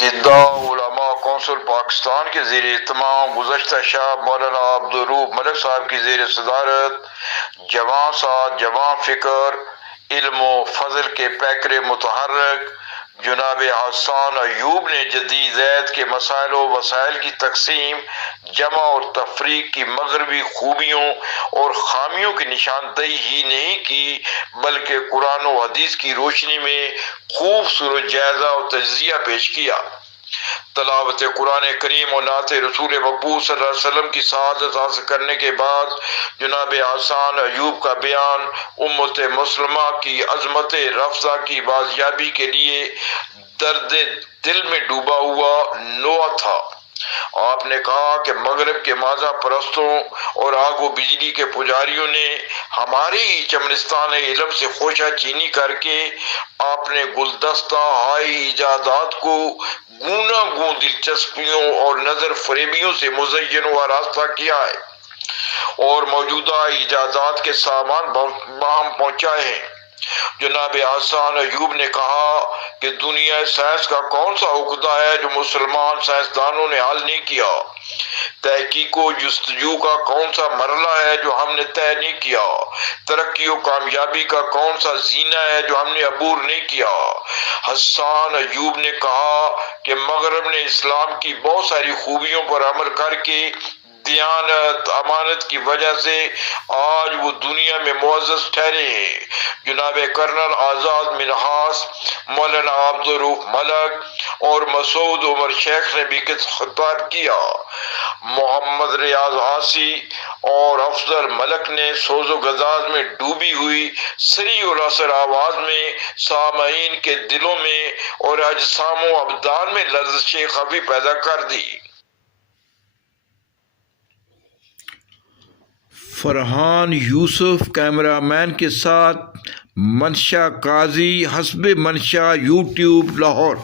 Jeddah علماء council Pakistan کے زیر اہتمام گزشتہ شب مولانا عبدالرؤف ملک صاحب کی زیر صدارت جوان ساتھ جوان فکر علم و فضل کے پیکر متحرک جناب حسان ایوب نے جدید زید کے مسائل و وسائل کی تقسیم، جمع اور تفریق کی مغربی خوبیوں اور خامیوں کی نشاندہی ہی نہیں کی، بلکہ قرآن و حدیث کی روشنی میں خوبصورت جائزہ اور تجزیہ پیش کیا۔ تلاوت قرآن کریم و نعت رسول مقبول صلی اللہ علیہ وسلم کی سعادت حاصل کرنے کے بعد جناب حسان ایوب کا بیان امت مسلمہ کی عظمت رفضہ کی بازیابی کے لیے درد دل میں ڈوبا ہوا نوح تھا۔ آپ نے کہا کہ مغرب کے ماذا پرستوں اور آگ و بجلی کے پجاریوں نے ہمارے ہی چمنستان علم سے خوشہ چینی کر کے اپنے گلدستہ ہائی ایجادات کو گونا گون دلچسپیوں اور نظر فریبیوں سے مزین و آراستہ کیا ہے اور موجودہ ایجادات کے سامان باہم پہنچائے ہیں۔ جناب حسان ایوب نے کہا کہ دنیا سائنس کا کون سا عقدہ ہے جو مسلمان سائنسدانوں نے حل نہیں کیا، تحقیق و جستجو کا کون سا مرحلہ ہے جو ہم نے طے نہیں کیا، ترقی و کامیابی کا کون سا زینہ ہے جو ہم نے عبور نہیں کیا۔ حسان ایوب نے کہا کہ مغرب نے اسلام کی بہت ساری خوبیوں پر عمل کر کے دیانت امانت کی وجہ سے آج وہ دنیا میں معزز ٹھہرے ہیں۔ جناب کرنل آزاد منہاس، مولانا عبدالرؤف ملک اور مسعود عمر شیخ نے بھی خطاب کیا۔ محمد ریاض عاصی اور افضل ملک نے سوز و گداز میں ڈوبی ہوئی سری الاسر آواز میں سامعین کے دلوں میں اور اجسام و ابدان میں لرزش خفی پیدا کر دی۔ فرحان یوسف کیمرہ مین کے ساتھ منشا قاضی، حسب منشا، یوٹیوب، لاہور۔